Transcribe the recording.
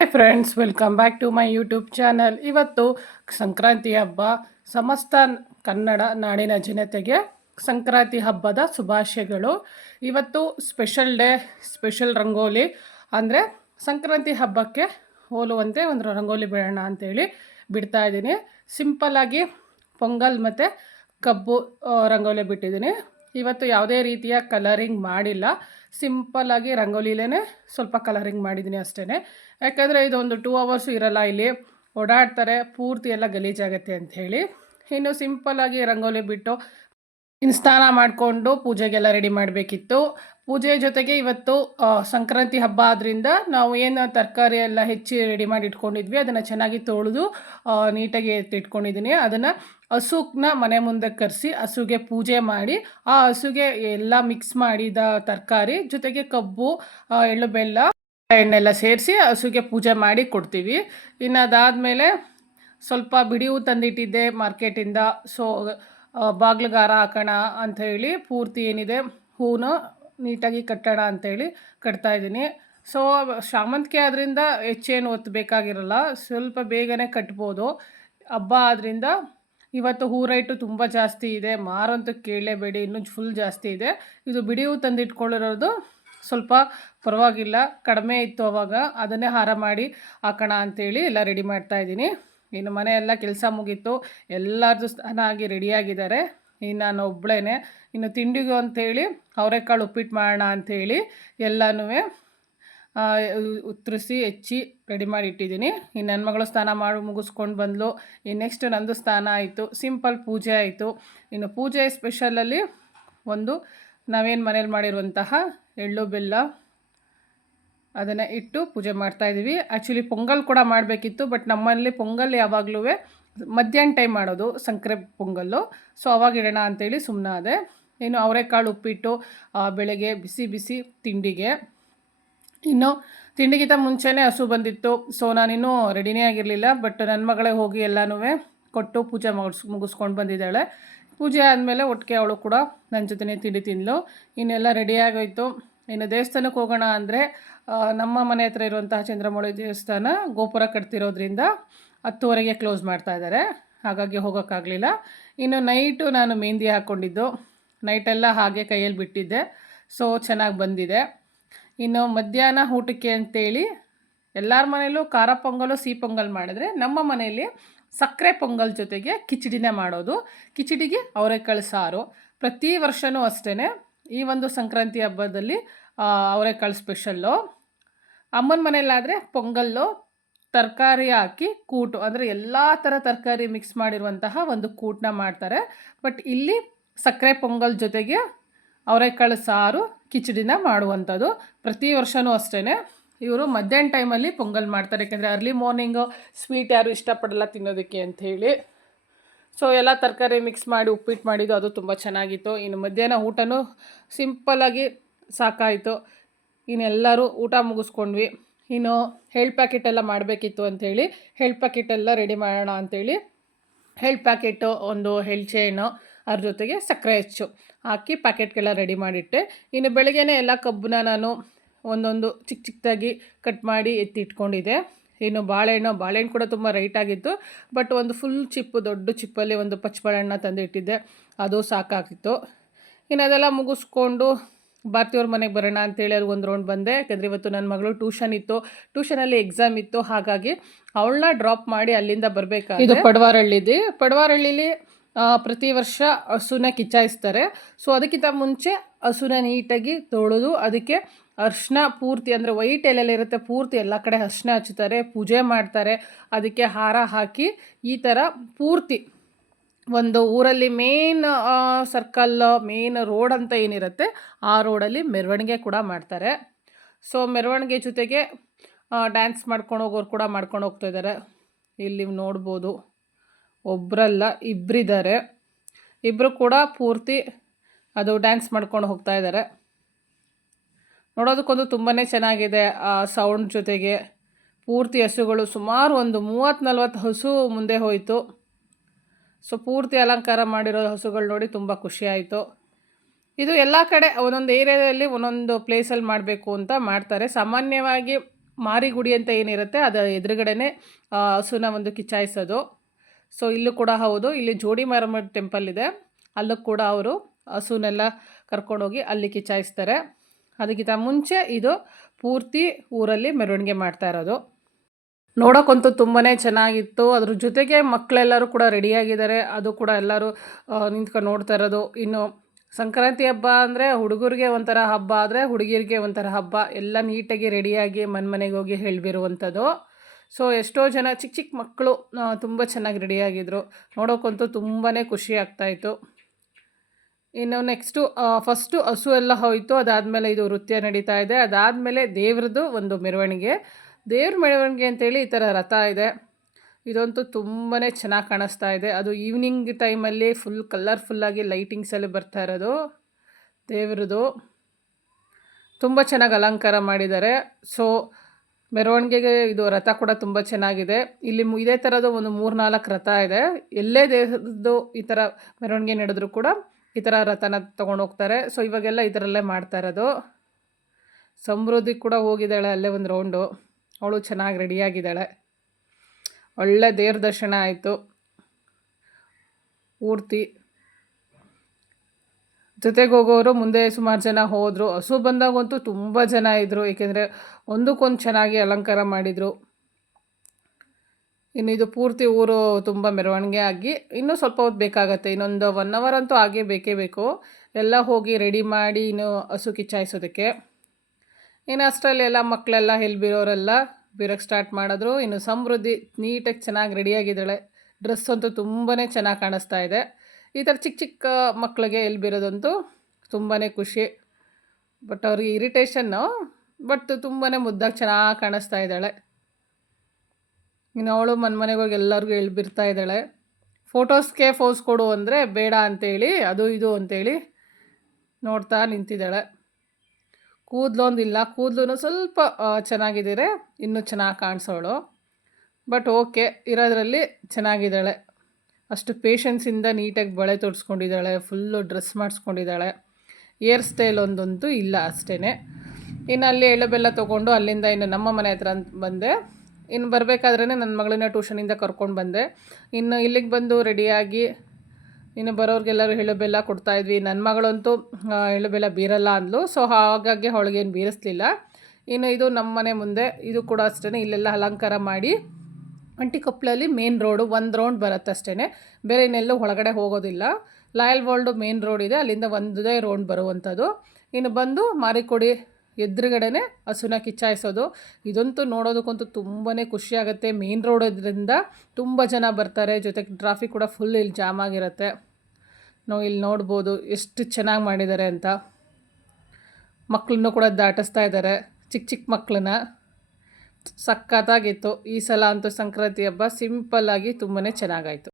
Hi friends, welcome back to my YouTube channel. ಇವತ್ತು ಸಂಕ್ರಾಂತಿ ಹಬ್ಬ. ಸಮಸ್ತ ಕನ್ನಡ ನಾಡಿನ ಜನತೆಗೆ ಸಂಕ್ರಾಂತಿ ಹಬ್ಬದ ಶುಭಾಶಯಗಳು. ಇವತ್ತು ಸ್ಪೆಷಲ್ ಡೇ, ಸ್ಪೆಷಲ್ ರಂಗೋಲಿ ಅಂದರೆ ಸಂಕ್ರಾಂತಿ ಹಬ್ಬಕ್ಕೆ ಹೋಲುವಂತೆ ಒಂದು ರಂಗೋಲಿ ಬಿಡೋಣ ಅಂಥೇಳಿ ಬಿಡ್ತಾ ಇದ್ದೀನಿ. ಸಿಂಪಲ್ಲಾಗಿ ಪೊಂಗಲ್ ಮತ್ತು ಕಬ್ಬು ರಂಗೋಲಿ ಬಿಟ್ಟಿದ್ದೀನಿ. ಇವತ್ತು ಯಾವುದೇ ರೀತಿಯ ಕಲರಿಂಗ್ ಮಾಡಿಲ್ಲ, ಸಿಂಪಲ್ಲಾಗಿ ರಂಗೋಲಿಲೇ ಸ್ವಲ್ಪ ಕಲರಿಂಗ್ ಮಾಡಿದ್ದೀನಿ ಅಷ್ಟೇ. ಯಾಕಂದರೆ ಇದೊಂದು 2 ಅವರ್ಸು ಇರಲ್ಲ, ಇಲ್ಲಿ ಓಡಾಡ್ತಾರೆ, ಪೂರ್ತಿ ಎಲ್ಲ ಗಲೀಜಾಗತ್ತೆ ಅಂಥೇಳಿ. ಇನ್ನು ಸಿಂಪಲ್ಲಾಗಿ ರಂಗೋಲಿ ಬಿಟ್ಟು ಇನ್ನು ಸ್ನಾನ ಮಾಡಿಕೊಂಡು ಪೂಜೆಗೆಲ್ಲ ರೆಡಿ ಮಾಡಬೇಕಿತ್ತು. ಪೂಜೆ ಜೊತೆಗೆ ಇವತ್ತು ಸಂಕ್ರಾಂತಿ ಹಬ್ಬ ಆದ್ದರಿಂದ ನಾವು ಏನು ತರಕಾರಿ ಎಲ್ಲ ಹೆಚ್ಚಿ ರೆಡಿ ಮಾಡಿ ಇಟ್ಕೊಂಡಿದ್ವಿ ಅದನ್ನು ಚೆನ್ನಾಗಿ ತೊಳೆದು ನೀಟಾಗಿ ಎತ್ತಿಟ್ಕೊಂಡಿದ್ದೀನಿ. ಅದನ್ನು ಹಸುನ ಮನೆ ಮುಂದೆ ಕರೆಸಿ ಹಸುಗೆ ಪೂಜೆ ಮಾಡಿ, ಆ ಹಸುಗೆ ಎಲ್ಲ ಮಿಕ್ಸ್ ಮಾಡಿದ ತರಕಾರಿ ಜೊತೆಗೆ ಕಬ್ಬು, ಎಳ್ಳು ಬೆಲ್ಲ, ಎಣ್ಣೆಲ್ಲ ಸೇರಿಸಿ ಹಸುಗೆ ಪೂಜೆ ಮಾಡಿ ಕೊಡ್ತೀವಿ. ಇನ್ನು ಅದಾದಮೇಲೆ ಸ್ವಲ್ಪ ಬಿಡಿ ಹೂ ತಂದಿಟ್ಟಿದ್ದೆ ಮಾರ್ಕೆಟಿಂದ. ಸೊ ಬಾಗ್ಲಿಗಾರ ಹಾಕೋಣ ಅಂಥೇಳಿ ಪೂರ್ತಿ ಏನಿದೆ ಹೂನ ನೀಟಾಗಿ ಕಟ್ಟೋಣ ಅಂಥೇಳಿ ಕಟ್ತಾಯಿದ್ದೀನಿ. ಸೊ ಶಾಮಂತಿಗೆ ಆದ್ದರಿಂದ ಹೆಚ್ಚೇನು ಹೊತ್ತು ಬೇಕಾಗಿರಲ್ಲ, ಸ್ವಲ್ಪ ಬೇಗನೆ ಕಟ್ಬೋದು. ಹಬ್ಬ ಆದ್ದರಿಂದ ಇವತ್ತು ಹೂ ರೇಟು ತುಂಬ ಜಾಸ್ತಿ ಇದೆ, ಮಾರಂತೂ ಕೇಳಲೇಬೇಡಿ, ಇನ್ನೂ ಫುಲ್ ಜಾಸ್ತಿ ಇದೆ. ಇದು ಬಿಡಿ ಹೂ ತಂದಿಟ್ಕೊಳ್ಳಿರೋದು ಸ್ವಲ್ಪ ಪರವಾಗಿಲ್ಲ, ಕಡಿಮೆ ಇತ್ತು ಅವಾಗ, ಅದನ್ನೇ ಹಾರ ಮಾಡಿ ಹಾಕೋಣ ಅಂಥೇಳಿ ಎಲ್ಲ ರೆಡಿ ಮಾಡ್ತಾಯಿದ್ದೀನಿ. ಇನ್ನು ಮನೆಯೆಲ್ಲ ಕೆಲಸ ಮುಗೀತು, ಎಲ್ಲರದು ಸ್ನಾನ ಆಗಿ ರೆಡಿಯಾಗಿದ್ದಾರೆ. ಇನ್ನು ನಾನು ಒಬ್ಬಳೇ. ಇನ್ನು ತಿಂಡಿಗೂ ಅಂಥೇಳಿ ಅವರೆಕಾಳು ಉಪ್ಪಿಟ್ಟು ಮಾಡೋಣ ಅಂಥೇಳಿ ಎಲ್ಲನೂ ಉತ್ತರಿಸಿ ಹೆಚ್ಚಿ ರೆಡಿ ಮಾಡಿ ಇಟ್ಟಿದ್ದೀನಿ. ಇನ್ನು ನನ್ನ ಮಗಳು ಸ್ನಾನ ಮಾಡಿ ಮುಗಿಸ್ಕೊಂಡು ಬಂದಳು. ಇನ್ನು ನೆಕ್ಸ್ಟ್ ನಂದು ಸ್ನಾನ ಆಯಿತು, ಸಿಂಪಲ್ ಪೂಜೆ ಆಯಿತು. ಇನ್ನು ಪೂಜೆ ಸ್ಪೆಷಲಲ್ಲಿ ಒಂದು ನಾವೇನು ಮನೇಲಿ ಮಾಡಿರುವಂತಹ ಎಳ್ಳು ಬೆಲ್ಲ ಅದನ್ನು ಇಟ್ಟು ಪೂಜೆ ಮಾಡ್ತಾಯಿದ್ದೀವಿ. ಆ್ಯಕ್ಚುಲಿ ಪೊಂಗಲ್ ಕೂಡ ಮಾಡಬೇಕಿತ್ತು, ಬಟ್ ನಮ್ಮಲ್ಲಿ ಪೊಂಗಲ್ ಯಾವಾಗಲೂ ಮಧ್ಯಾಹ್ನ ಟೈಮ್ ಮಾಡೋದು, ಸಂಕ್ರೆ ಪೊಂಗಲ್ಲು. ಸೊ ಅವಾಗ ಇಡೋಣ ಅಂಥೇಳಿ ಸುಮ್ಮನಾದೆ. ಇನ್ನು ಅವರೆಕಾಳು ಉಪ್ಪಿಟ್ಟು ಬೆಳಗ್ಗೆ ಬಿಸಿ ಬಿಸಿ ತಿಂಡಿಗೆ. ಇನ್ನು ತಿಂಡಿಗಿಂತ ಮುಂಚೆನೇ ಹಸು ಬಂದಿತ್ತು, ಸೊ ನಾನಿನ್ನೂ ರೆಡಿನೇ ಆಗಿರಲಿಲ್ಲ. ಬಟ್ ನನ್ನ ಮಗಳೇ ಹೋಗಿ ಎಲ್ಲನೂ ಕೊಟ್ಟು ಪೂಜೆ ಮುಗಿಸ್ಕೊಂಡು ಬಂದಿದ್ದಾಳೆ. ಪೂಜೆ ಆದಮೇಲೆ ಒಟ್ಟಿಗೆ ಅವಳು ಕೂಡ ನನ್ನ ಜೊತೆನೇ ತಿಂಡಿ ತಿಂದಳು. ಇನ್ನೆಲ್ಲ ರೆಡಿಯಾಗೋಯ್ತು. ಇನ್ನು ದೇವಸ್ಥಾನಕ್ಕೆ ಹೋಗೋಣ ಅಂದರೆ ನಮ್ಮ ಮನೆ ಹತ್ರ ಇರುವಂತಹ ಚಂದ್ರಮೌಳಿ ದೇವಸ್ಥಾನ ಗೋಪುರ ಕಟ್ತಿರೋದ್ರಿಂದ 10:30ಗೆ ಕ್ಲೋಸ್ ಮಾಡ್ತಾಯಿದ್ದಾರೆ, ಹಾಗಾಗಿ ಹೋಗೋಕ್ಕಾಗಲಿಲ್ಲ. ಇನ್ನು ನೈಟು ನಾನು ಮೆಹಂದಿ ಹಾಕ್ಕೊಂಡಿದ್ದು, ನೈಟೆಲ್ಲ ಹಾಗೆ ಕೈಯಲ್ಲಿ ಬಿಟ್ಟಿದ್ದೆ, ಸೊ ಚೆನ್ನಾಗಿ ಬಂದಿದೆ. ಇನ್ನು ಮಧ್ಯಾಹ್ನ ಊಟಕ್ಕೆ ಅಂತೇಳಿ ಎಲ್ಲರ ಮನೆಯಲ್ಲೂ ಖಾರ ಪೊಂಗಲು ಸಿಹಿ ಪೊಂಗಲ್ ಮಾಡಿದ್ರೆ, ನಮ್ಮ ಮನೆಯಲ್ಲಿ ಸಕ್ಕರೆ ಪೊಂಗಲ್ ಜೊತೆಗೆ ಕಿಚಡಿನೇ ಮಾಡೋದು. ಕಿಚಡಿಗೆ ಅವರೆಕಾಳು ಸಾರು. ಪ್ರತಿ ವರ್ಷವೂ ಅಷ್ಟೇ ಈ ಒಂದು ಸಂಕ್ರಾಂತಿ ಹಬ್ಬದಲ್ಲಿ ಅವರೆಕಾಳು ಸ್ಪೆಷಲ್ಲು. ಅಮ್ಮನ ಮನೆಯಲ್ಲಾದರೆ ಪೊಂಗಲ್ಲು ತರಕಾರಿ ಹಾಕಿ ಕೂಟು, ಅಂದರೆ ಎಲ್ಲ ಥರ ತರಕಾರಿ ಮಿಕ್ಸ್ ಮಾಡಿರುವಂತಹ ಒಂದು ಕೂಟನ್ನ ಮಾಡ್ತಾರೆ. ಬಟ್ ಇಲ್ಲಿ ಸಕ್ಕರೆ ಪೊಂಗಲ್ ಜೊತೆಗೆ ಅವರೆಕಾಳು ಸಾರು ಕಿಚಡಿನ ಮಾಡುವಂಥದ್ದು. ಪ್ರತಿ ವರ್ಷವೂ ಅಷ್ಟೇ ಇವರು ಮಧ್ಯಾಹ್ನ ಟೈಮಲ್ಲಿ ಪೊಂಗಲ್ ಮಾಡ್ತಾರೆ, ಯಾಕೆಂದರೆ ಅರ್ಲಿ ಮಾರ್ನಿಂಗು ಸ್ವೀಟ್ ಯಾರು ಇಷ್ಟಪಡಲ್ಲ ತಿನ್ನೋದಕ್ಕೆ ಅಂಥೇಳಿ. ಸೊ ಎಲ್ಲ ತರಕಾರಿ ಮಿಕ್ಸ್ ಮಾಡಿ ಉಪ್ಪಿಟ್ಟು ಮಾಡಿದ್ದು, ಅದು ತುಂಬ ಚೆನ್ನಾಗಿತ್ತು. ಇನ್ನು ಮಧ್ಯಾಹ್ನ ಊಟನೂ ಸಿಂಪಲ್ಲಾಗಿ ಸಾಕಾಯಿತು. ಇನ್ನೆಲ್ಲರೂ ಊಟ ಮುಗಿಸ್ಕೊಂಡ್ವಿ. ಇನ್ನು ಎಳ್ಳು ಪ್ಯಾಕೆಟೆಲ್ಲ ಮಾಡಬೇಕಿತ್ತು ಅಂಥೇಳಿ ಎಳ್ಳು ಪ್ಯಾಕೆಟೆಲ್ಲ ರೆಡಿ ಮಾಡೋಣ ಅಂಥೇಳಿ ಎಳ್ಳು ಪ್ಯಾಕೆಟು, ಒಂದು ಎಳ್ಳು ಚೇನು, ಅದ್ರ ಜೊತೆಗೆ ಸಕ್ಕರೆ ಹೆಚ್ಚು ಹಾಕಿ ಪ್ಯಾಕೆಟ್ಗೆಲ್ಲ ರೆಡಿ ಮಾಡಿಟ್ಟೆ. ಇನ್ನು ಬೆಳಗ್ಗೆನೇ ಎಲ್ಲ ಕಬ್ಬನ್ನ ನಾನು ಒಂದೊಂದು ಚಿಕ್ಕ ಚಿಕ್ಕದಾಗಿ ಕಟ್ ಮಾಡಿ ಎತ್ತಿ ಇಟ್ಕೊಂಡಿದ್ದೆ. ಇನ್ನು ಬಾಳೆಹಣ್ಣು ಕೂಡ ತುಂಬ ರೈಟಾಗಿತ್ತು, ಬಟ್ ಒಂದು ಫುಲ್ ಚಿಪ್ಪು, ದೊಡ್ಡ ಚಿಪ್ಪಲ್ಲಿ ಒಂದು ಪಚ್ಚಬಾಳೆಹಣ್ಣ ತಂದು ಇಟ್ಟಿದ್ದೆ, ಅದು ಸಾಕಾಗಿತ್ತು. ಇನ್ನು ಅದೆಲ್ಲ ಮುಗಿಸ್ಕೊಂಡು ಭಾರತಿಯವ್ರ ಮನೆಗೆ ಬರೋಣ ಅಂತೇಳಿ ಅಲ್ಲಿ ಒಂದು ರೌಂಡ್ ಬಂದೆ. ಯಾಕಂದರೆ ಇವತ್ತು ನನ್ನ ಮಗಳು ಟ್ಯೂಷನ್ ಇತ್ತು, ಟ್ಯೂಷನಲ್ಲಿ ಎಕ್ಸಾಮ್ ಇತ್ತು, ಹಾಗಾಗಿ ಅವಳನ್ನ ಡ್ರಾಪ್ ಮಾಡಿ ಅಲ್ಲಿಂದ ಬರಬೇಕಾದ್ರೆ ಇದು ಪಡವಾರಹಳ್ಳಿಲಿ ಪ್ರತಿ ವರ್ಷ ಹಸುನ ಕಿಚ್ಚಾಯಿಸ್ತಾರೆ. ಸೊ ಅದಕ್ಕಿಂತ ಮುಂಚೆ ಹಸುನ ನೀಟಾಗಿ ತೊಳೆದು ಅದಕ್ಕೆ ಅರ್ಶಿನ ಪೂರ್ತಿ, ಅಂದರೆ ವೈಟ್ ಎಲ್ಲೆಲ್ಲಿರುತ್ತೆ ಪೂರ್ತಿ ಎಲ್ಲ ಕಡೆ ಅರ್ಶಿನ ಹಚ್ಚುತ್ತಾರೆ, ಪೂಜೆ ಮಾಡ್ತಾರೆ, ಅದಕ್ಕೆ ಹಾರ ಹಾಕಿ ಈ ಥರ ಪೂರ್ತಿ ಒಂದು ಊರಲ್ಲಿ ಮೇನ್ ಸರ್ಕಲ್, ಮೇನ್ ರೋಡ್ ಅಂತ ಏನಿರುತ್ತೆ ಆ ರೋಡಲ್ಲಿ ಮೆರವಣಿಗೆ ಕೂಡ ಮಾಡ್ತಾರೆ. ಸೊ ಮೆರವಣಿಗೆ ಜೊತೆಗೆ ಡ್ಯಾನ್ಸ್ ಮಾಡ್ಕೊಂಡು ಹೋಗೋರು ಕೂಡ ಮಾಡ್ಕೊಂಡು ಹೋಗ್ತಾಯಿದ್ದಾರೆ. ಇಲ್ಲಿ ನೋಡ್ಬೋದು, ಒಬ್ಬರಲ್ಲ ಇಬ್ಬರಿದ್ದಾರೆ, ಇಬ್ಬರು ಕೂಡ ಪೂರ್ತಿ ಅದು ಡ್ಯಾನ್ಸ್ ಮಾಡ್ಕೊಂಡು ಹೋಗ್ತಾಯಿದ್ದಾರೆ. ನೋಡೋದಕ್ಕೊಂದು ತುಂಬಾ ಚೆನ್ನಾಗಿದೆ ಆ ಸೌಂಡ್ ಜೊತೆಗೆ. ಪೂರ್ತಿ ಹಸುಗಳು ಸುಮಾರು ಒಂದು 30-40 ಹಸು ಮುಂದೆ ಹೋಯಿತು. ಸೊ ಪೂರ್ತಿ ಅಲಂಕಾರ ಮಾಡಿರೋ ಹಸುಗಳು ನೋಡಿ ತುಂಬ ಖುಷಿಯಾಯಿತು. ಇದು ಎಲ್ಲ ಕಡೆ ಒಂದೊಂದು ಏರಿಯಾದಲ್ಲಿ ಒಂದೊಂದು ಪ್ಲೇಸಲ್ಲಿ ಮಾಡಬೇಕು ಅಂತ ಮಾಡ್ತಾರೆ. ಸಾಮಾನ್ಯವಾಗಿ ಮಾರಿಗುಡಿ ಅಂತ ಏನಿರುತ್ತೆ ಅದು ಎದುರುಗಡೆನೇ ಹಸುನ ಒಂದು ಕಿಚಾಯಿಸೋದು. ಸೊ ಇಲ್ಲೂ ಕೂಡ ಹೌದು, ಇಲ್ಲಿ ಜೋಡಿ ಮಾರಮ್ಮ ಟೆಂಪಲ್ ಇದೆ, ಅಲ್ಲೂ ಕೂಡ ಅವರು ಹಸುನೆಲ್ಲ ಕರ್ಕೊಂಡೋಗಿ ಅಲ್ಲಿ ಕಿಚಾಯಿಸ್ತಾರೆ. ಅದಕ್ಕಿಂತ ಮುಂಚೆ ಇದು ಪೂರ್ತಿ ಊರಲ್ಲಿ ಮೆರವಣಿಗೆ ಮಾಡ್ತಾ ಇರೋದು. ನೋಡೋಕ್ಕಂತೂ ತುಂಬಾ ಚೆನ್ನಾಗಿತ್ತು. ಅದ್ರ ಜೊತೆಗೆ ಮಕ್ಕಳೆಲ್ಲರೂ ಕೂಡ ರೆಡಿಯಾಗಿದ್ದಾರೆ, ಅದು ಕೂಡ ಎಲ್ಲರೂ ನಿಂತ್ಕೊಂಡು ನೋಡ್ತಾ ಇರೋದು. ಇನ್ನು ಸಂಕ್ರಾಂತಿ ಹಬ್ಬ ಅಂದರೆ ಹುಡುಗರಿಗೆ ಒಂಥರ ಹಬ್ಬ, ಆದರೆ ಹುಡುಗಿರಿಗೆ ಒಂಥರ ಹಬ್ಬ. ಎಲ್ಲ ನೀಟಾಗಿ ರೆಡಿಯಾಗಿ ಮನೆಗೆ ಹೋಗಿ ಹೇಳಿಬಿರುವಂಥದ್ದು. ಸೊ ಎಷ್ಟೋ ಜನ ಚಿಕ್ಕ ಚಿಕ್ಕ ಮಕ್ಕಳು ತುಂಬ ಚೆನ್ನಾಗಿ ರೆಡಿಯಾಗಿದ್ದರು. ನೋಡೋಕ್ಕಂತೂ ತುಂಬಾ ಖುಷಿ ಆಗ್ತಾಯಿತ್ತು. ಇನ್ನು ನೆಕ್ಸ್ಟು ಫಸ್ಟು ಹಸು ಎಲ್ಲ ಹೋಯಿತು, ಅದಾದಮೇಲೆ ಇದು ನೃತ್ಯ ನಡೀತಾ ಇದೆ. ಅದಾದಮೇಲೆ ದೇವ್ರದ್ದು ಒಂದು ಮೆರವಣಿಗೆ. ದೇವ್ರ ಮೆರವಣಿಗೆ ಅಂತೇಳಿ ಈ ಥರ ರಥ ಇದೆ. ಇದಂತೂ ತುಂಬಾ ಚೆನ್ನಾಗಿ ಕಾಣಿಸ್ತಾ ಇದೆ. ಅದು ಈವ್ನಿಂಗ್ ಟೈಮಲ್ಲಿ ಫುಲ್ ಕಲರ್ಫುಲ್ಲಾಗಿ ಲೈಟಿಂಗ್ಸಲ್ಲಿ ಬರ್ತಾ ಇರೋದು ದೇವ್ರದ್ದು. ತುಂಬ ಚೆನ್ನಾಗಿ ಅಲಂಕಾರ ಮಾಡಿದ್ದಾರೆ. ಸೊ ಮೆರವಣಿಗೆಗೆ ಇದು ರಥ ಕೂಡ ತುಂಬ ಚೆನ್ನಾಗಿದೆ. ಇಲ್ಲಿ ಇದೇ ಥರದ್ದು ಒಂದು 3-4 ರಥ ಇದೆ. ಎಲ್ಲೇ ದೇಹದ್ದು ಈ ಥರ ಮೆರವಣಿಗೆ ನಡೆದರೂ ಕೂಡ ಈ ಥರ ರಥನ ತೊಗೊಂಡು ಹೋಗ್ತಾರೆ. ಸೊ ಇವಾಗೆಲ್ಲ ಈ ಥರಲ್ಲೇ ಮಾಡ್ತಾ ಇರೋದು. ಸಮೃದ್ಧಿ ಕೂಡ ಹೋಗಿದ್ದಾಳೆ ಅಲ್ಲೇ ಒಂದು ರೌಂಡು, ಅವಳು ಚೆನ್ನಾಗಿ ರೆಡಿಯಾಗಿದ್ದಾಳೆ. ಒಳ್ಳೆ ದೇವ್ರ ದರ್ಶನ ಆಯಿತು ಪೂರ್ತಿ. ಜೊತೆಗೆ ಹೋಗೋರು ಮುಂದೆ ಸುಮಾರು ಜನ ಹೋದರು. ಹಸು ಬಂದಾಗಂತೂ ತುಂಬ ಜನ ಇದ್ದರು, ಏಕೆಂದರೆ ಒಂದಕ್ಕೊಂದು ಚೆನ್ನಾಗಿ ಅಲಂಕಾರ ಮಾಡಿದರು. ಇನ್ನು ಇದು ಪೂರ್ತಿ ಊರು ತುಂಬ ಮೆರವಣಿಗೆ ಆಗಿ ಇನ್ನೂ ಸ್ವಲ್ಪ ಹೊತ್ತು ಬೇಕಾಗತ್ತೆ, ಇನ್ನೊಂದು 1 ಅವರ್ ಅಂತೂ ಬೇಕೇ ಬೇಕು ಎಲ್ಲ ಹೋಗಿ ರೆಡಿ ಮಾಡಿ ಇನ್ನು ಹಸು ಕಿಚ್ಚಾಯಿಸೋದಕ್ಕೆ. ಇನ್ನು ಅಷ್ಟರಲ್ಲಿ ಎಲ್ಲ ಮಕ್ಕಳೆಲ್ಲ ಬಿರೋರೆಲ್ಲ ಬೀರೋಕ್ಕೆ ಸ್ಟಾರ್ಟ್ ಮಾಡಿದ್ರು. ಇನ್ನು ಸಮೃದ್ಧಿ ನೀಟಾಗಿ ಚೆನ್ನಾಗಿ ರೆಡಿಯಾಗಿದ್ದಾಳೆ. ಡ್ರೆಸ್ ಅಂತೂ ತುಂಬಾ ಚೆನ್ನಾಗಿ ಕಾಣಿಸ್ತಾ ಇದೆ. ಈ ಥರ ಚಿಕ್ಕ ಚಿಕ್ಕ ಮಕ್ಕಳಿಗೆ ಬಿರೋದಂತೂ ತುಂಬಾ ಖುಷಿ. ಬಟ್ ಅವ್ರಿಗೆ ಇರಿಟೇಷನ್ನು, ಬಟ್ ತುಂಬಾ ಮುದ್ದಾಗಿ ಚೆನ್ನಾಗಿ ಕಾಣಿಸ್ತಾ ಇದ್ದಾಳೆ. ಇನ್ನು ಅವಳು ಮನೆಗೆ ಹೋಗಿ ಎಲ್ಲರಿಗೂ ಬಿರ್ತಾ ಇದ್ದಾಳೆ. ಫೋಟೋಸ್ಗೆ ಫೋಸ್ ಕೊಡು ಅಂದರೆ ಬೇಡ ಅಂತೇಳಿ ಅದು ಇದು ಅಂತೇಳಿ ನೋಡ್ತಾ ನಿಂತಿದ್ದಾಳೆ. ಕೂದಲೊಂದಿಲ್ಲ, ಕೂದಲು ಸ್ವಲ್ಪ ಚೆನ್ನಾಗಿದ್ದೀರೆ, ಇನ್ನೂ ಚೆನ್ನಾಗಿ ಕಾಣಿಸೋಳು. But okay, ಇರೋದ್ರಲ್ಲಿ ಚೆನ್ನಾಗಿದ್ದಾಳೆ. ಅಷ್ಟು ಪೇಷನ್ಸಿಂದ ನೀಟಾಗಿ ಬಳೆ ತೊಡಿಸ್ಕೊಂಡಿದ್ದಾಳೆ, ಫುಲ್ಲು ಡ್ರೆಸ್ ಮಾಡಿಸ್ಕೊಂಡಿದ್ದಾಳೆ. ಏರ್ ಸ್ಟೈಲ್ ಒಂದಂತೂ ಇಲ್ಲ ಅಷ್ಟೇ. ಇನ್ನು ಅಲ್ಲಿ ಎಳ್ಳು-ಬೆಲ್ಲ ತೊಗೊಂಡು ಅಲ್ಲಿಂದ ಇನ್ನು ನಮ್ಮ ಮನೆ ಹತ್ರ ಬಂದೆ. ಇನ್ನು ಬರಬೇಕಾದ್ರೇ ನನ್ನ ಮಗಳನ್ನ ಟ್ಯೂಷನಿಂದ ಕರ್ಕೊಂಡು ಬಂದೆ. ಇನ್ನು ಇಲ್ಲಿಗೆ ಬಂದು ರೆಡಿಯಾಗಿ ಇನ್ನು ಬರೋರಿಗೆಲ್ಲರೂ ಎಳ್ಳು-ಬೆಲ್ಲ ಕೊಡ್ತಾಯಿದ್ವಿ. ನನ್ನ ಮಗಳಂತೂ ಎಳ್ಳು-ಬೆಲ್ಲ ಬೀರಲ್ಲ ಅಂದ್ಲು, ಸೊ ಹಾಗಾಗಿ ಅವಳಿಗೇನು ಬೀರಿಸ್ಲಿಲ್ಲ. ಇನ್ನು ಇದು ನಮ್ಮ ಮನೆ ಮುಂದೆ, ಇದು ಕೂಡ ಅಷ್ಟೇ, ಇಲ್ಲೆಲ್ಲ ಅಲಂಕಾರ ಮಾಡಿ ಅಂಟಿಕೊಪ್ಪಲಲ್ಲಿ ಮೇನ್ ರೋಡು 1 ರೌಂಡ್ ಬರುತ್ತೆ ಅಷ್ಟೇ, ಬೇರೆ ಇನ್ನೆಲ್ಲೂ ಒಳಗಡೆ ಹೋಗೋದಿಲ್ಲ. ಲಾಯಲ್ ವರ್ಲ್ಡು ಮೇನ್ ರೋಡ್ ಇದೆ, ಅಲ್ಲಿಂದ ಒಂದೇ ರೌಂಡ್ ಬರುವಂಥದ್ದು. ಇನ್ನು ಬಂದು ಮಾರಿಕೊಡಿ ಎದುರುಗಡೆನೇ ಹಸುನ ಕಿಚ್ಚಾಯಿಸೋದು. ಇದಂತೂ ನೋಡೋದಕ್ಕಂತೂ ತುಂಬಾ ಖುಷಿಯಾಗುತ್ತೆ. ಮೇನ್ ರೋಡ್ ಇದರಿಂದ ತುಂಬ ಜನ ಬರ್ತಾರೆ, ಜೊತೆಗೆ ಟ್ರಾಫಿಕ್ ಕೂಡ ಫುಲ್ ಇಲ್ಲಿ ಜಾಮ್ ಆಗಿರುತ್ತೆ. ನಾವು ಇಲ್ಲಿ ನೋಡ್ಬೋದು ಎಷ್ಟು ಚೆನ್ನಾಗಿ ಮಾಡಿದ್ದಾರೆ ಅಂತ. ಮಕ್ಕಳನ್ನು ಕೂಡ ದಾಟಿಸ್ತಾ ಇದ್ದಾರೆ, ಚಿಕ್ಕ ಚಿಕ್ಕ ಮಕ್ಕಳನ್ನ. ಸಖತ್ತಾಗಿತ್ತು. ಈ ಸಲ ಅಂತೂ ಸಂಕ್ರಾಂತಿ ಹಬ್ಬ ಸಿಂಪಲ್ಲಾಗಿ ತುಂಬಾ ಚೆನ್ನಾಗಾಯಿತು.